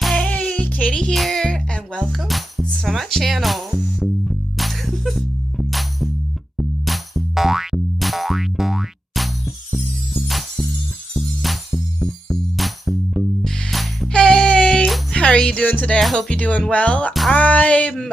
Hey, Katie here, and welcome to my channel. Hey, how are you doing today? I hope you're doing well. I'm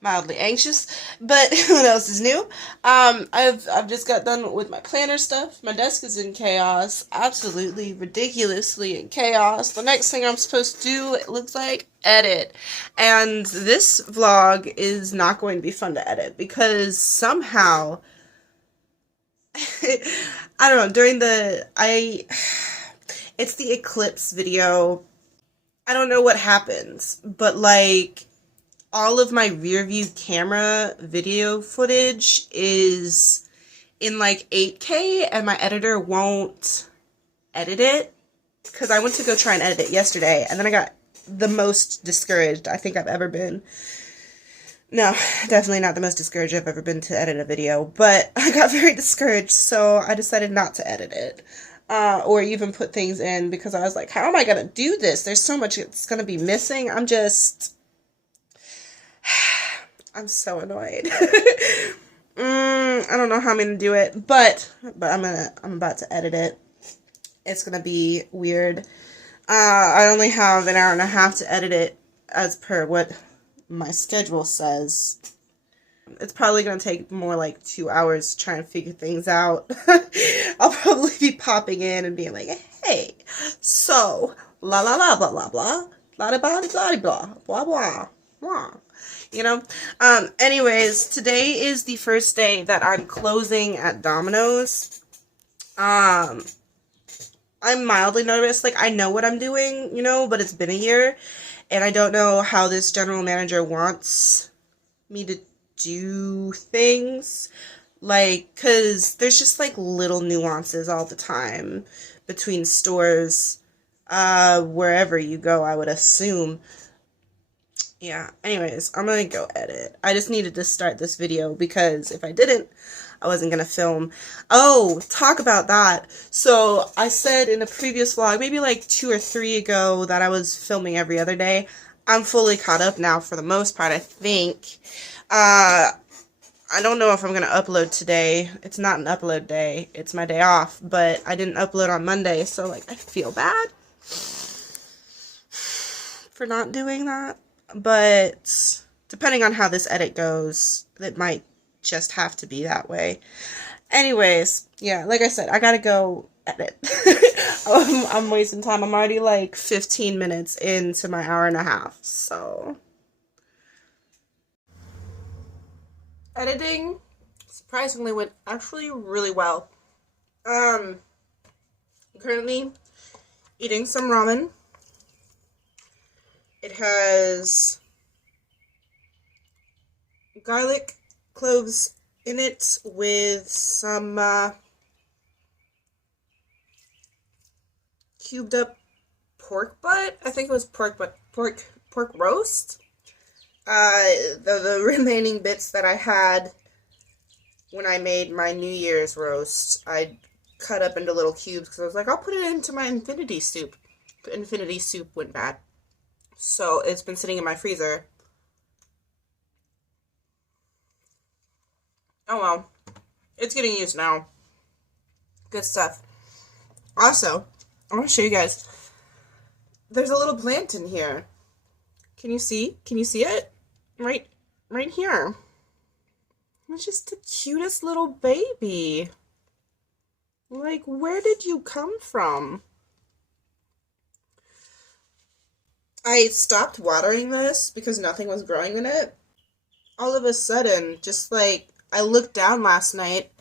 mildly anxious, but what else is new? I've just got done with my planner stuff. My desk is in chaos, absolutely ridiculously in chaos. The next thing I'm supposed to do, it looks like, edit. And this vlog is not going to be fun to edit because somehow I don't know, it's the eclipse video. I don't know what happens, but like all of my rear view camera video footage is in like 8K and my editor won't edit it because I went to go try and edit it yesterday and then I got the most discouraged I think I've ever been. No, definitely not the most discouraged I've ever been to edit a video, but I got very discouraged, so I decided not to edit it. Or even put things in because I was like, how am I going to do this? There's so much that's going to be missing. I'm so annoyed. I don't know how I'm gonna do it, but I'm about to edit it. It's gonna be weird. I only have an hour and a half to edit it as per what my schedule says. It's probably gonna take more like 2 hours trying to figure things out. I'll probably be popping in and being like, hey, so la la la blah blah blah, la da blah blah blah blah blah blah. You know? Anyways, today is the first day that I'm closing at Domino's. I'm mildly nervous. Like, I know what I'm doing, you know, but it's been a year, and I don't know how this general manager wants me to do things. Like, because there's just, like, little nuances all the time between stores, wherever you go, I would assume. Yeah, anyways, I'm gonna go edit. I just needed to start this video because if I didn't, I wasn't gonna film. Oh, talk about that. So, I said in a previous vlog, maybe like 2 or 3 ago, that I was filming every other day. I'm fully caught up now for the most part, I think. I don't know if I'm gonna upload today. It's not an upload day. It's my day off, but I didn't upload on Monday, so like I feel bad for not doing that. But depending on how this edit goes, it might just have to be that way. Anyways, yeah, like I said, I gotta go edit. I'm wasting time. I'm already like 15 minutes into my hour and a half, so. Editing surprisingly went actually really well. I'm currently eating some ramen. It has garlic cloves in it with some cubed up pork butt. I think it was pork roast. The remaining bits that I had when I made my New Year's roast, I cut up into little cubes because I was like, I'll put it into my infinity soup. The infinity soup went bad. So it's been sitting in my freezer. Oh well. It's getting used now. Good stuff. Also, I want to show you guys. There's a little plant in here. Can you see? Can you see it? Right here. It's just the cutest little baby. Like, where did you come from? I stopped watering this because nothing was growing in it. All of a sudden, just like, I looked down last night,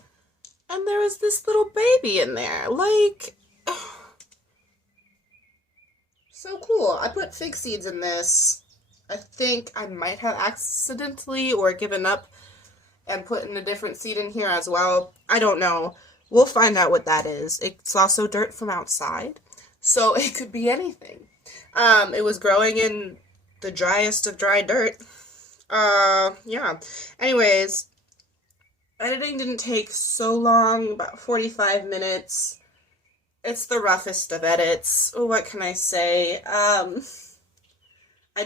and there was this little baby in there. Like, so cool. I put fig seeds in this. I think I might have accidentally or given up and put in a different seed in here as well. I don't know. We'll find out what that is. It's also dirt from outside, so it could be anything. It was growing in the driest of dry dirt. Yeah. Anyways, editing didn't take so long, about 45 minutes. it's the roughest of edits. What can I say? I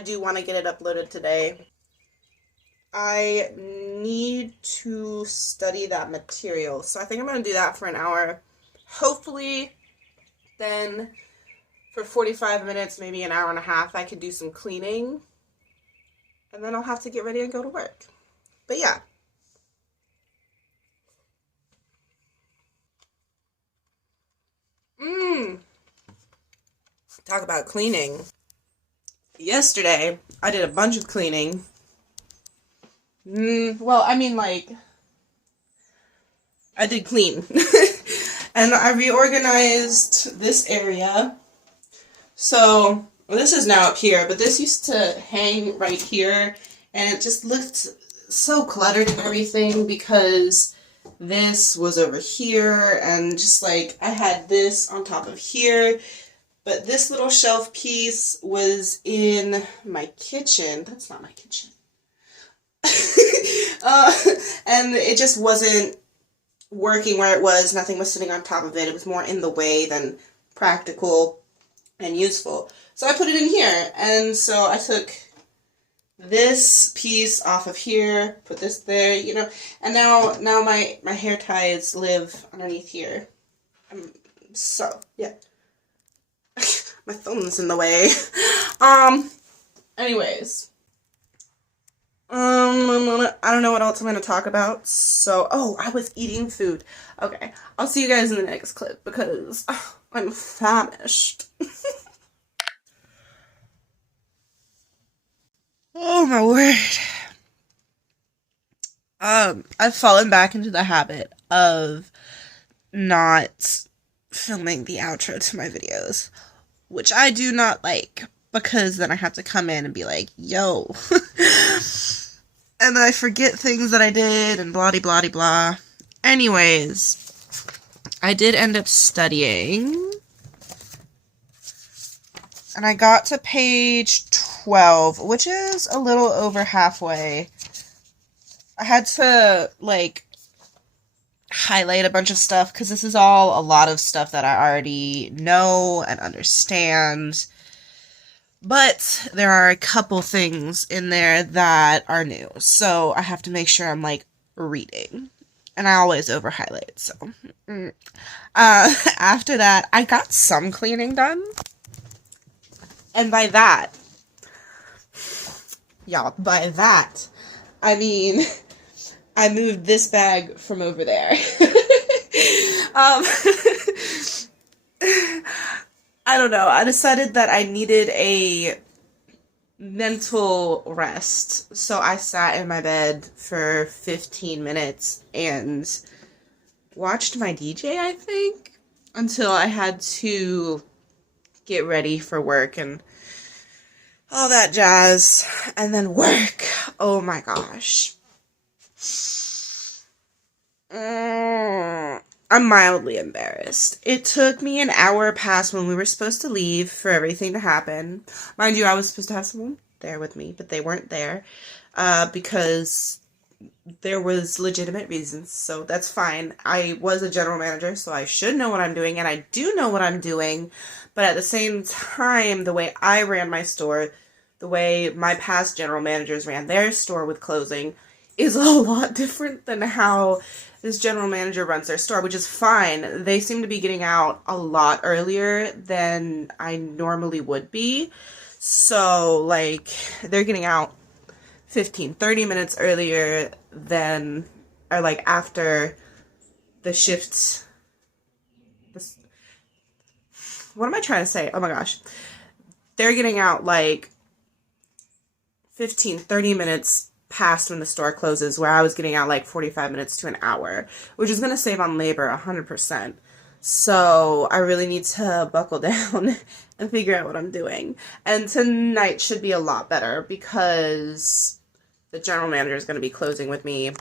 do want to get it uploaded today. I need to study that material, so I think I'm going to do that for an hour. Hopefully, then for 45 minutes, maybe an hour and a half, I could do some cleaning, and then I'll have to get ready and go to work. But yeah. Talk about cleaning. Yesterday, I did a bunch of cleaning. Well, I mean, like, I did clean. And I reorganized this area. So, well, this is now up here, but this used to hang right here, and it just looked so cluttered and everything because this was over here, and just like, I had this on top of here, but this little shelf piece was in my kitchen. That's not my kitchen. And it just wasn't working where it was. Nothing was sitting on top of it. It was more in the way than practical and useful. So I put it in here. And so I took this piece off of here, put this there, you know, and now my hair ties live underneath here. So, yeah. My phone's in the way. Anyways. I don't know what else I'm going to talk about. So, oh, I was eating food. Okay, I'll see you guys in the next clip because I'm famished. Oh my word. I've fallen back into the habit of not filming the outro to my videos, which I do not like, because then I have to come in and be like, yo. And I forget things that I did and blah blah blah blah. Anyways, I did end up studying, and I got to page 12, which is a little over halfway. I had to, like, highlight a bunch of stuff, because this is all a lot of stuff that I already know and understand. But there are a couple things in there that are new, so I have to make sure I'm, like, reading. And I always over-highlight, so. After that, I got some cleaning done. And by that, y'all, by that, I mean, I moved this bag from over there. I don't know. I decided that I needed a mental rest. So I sat in my bed for 15 minutes and watched my DJ, I think, until I had to get ready for work and all that jazz. And then work. Oh my gosh. I'm mildly embarrassed. It took me an hour past when we were supposed to leave for everything to happen. Mind you, I was supposed to have someone there with me, but they weren't there because there was legitimate reasons, so that's fine. I was a general manager, so I should know what I'm doing, and I do know what I'm doing, but at the same time, the way I ran my store, the way my past general managers ran their store with closing, is a lot different than how this general manager runs their store, which is fine. They seem to be getting out a lot earlier than I normally would be. So, like, they're getting out 15, 30 minutes earlier than, or like after the shift. What am I trying to say? Oh my gosh. They're getting out like 15, 30 minutes past when the store closes, where I was getting out like 45 minutes to an hour, which is going to save on labor 100%. So I really need to buckle down and figure out what I'm doing. And tonight should be a lot better because the general manager is going to be closing with me.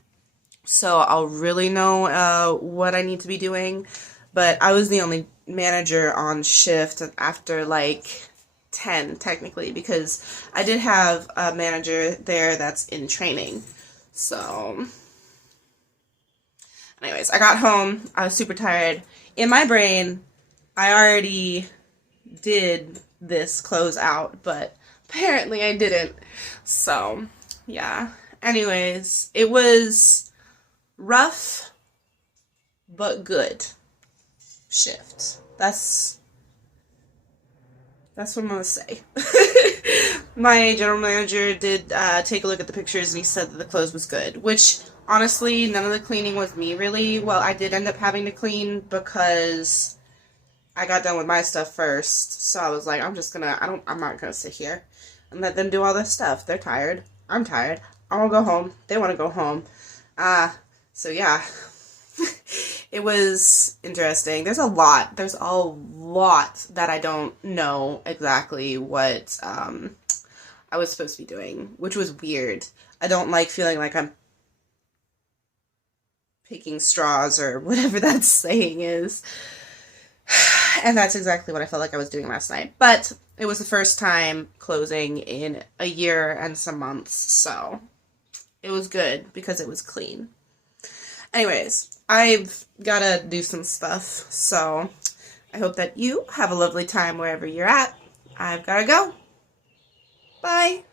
So I'll really know what I need to be doing. But I was the only manager on shift after like 10 technically, because I did have a manager there that's in training. So anyways, I got home. I was super tired. In my brain, I already did this close out, but apparently I didn't. So, yeah. Anyways, it was rough but good shift. That's what I'm gonna say. My general manager did take a look at the pictures and he said that the clothes was good, which honestly, none of the cleaning was me really. Well, I did end up having to clean because I got done with my stuff first. So I was like, I'm not gonna sit here and let them do all this stuff. They're tired. I'm tired. I wanna go home. They wanna go home. So yeah. It was interesting. There's a lot that I don't know exactly what I was supposed to be doing, which was weird. I don't like feeling like I'm picking straws or whatever that saying is. And that's exactly what I felt like I was doing last night. But it was the first time closing in a year and some months, so it was good because it was clean. Anyways, I've gotta do some stuff, so I hope that you have a lovely time wherever you're at. I've gotta go. Bye.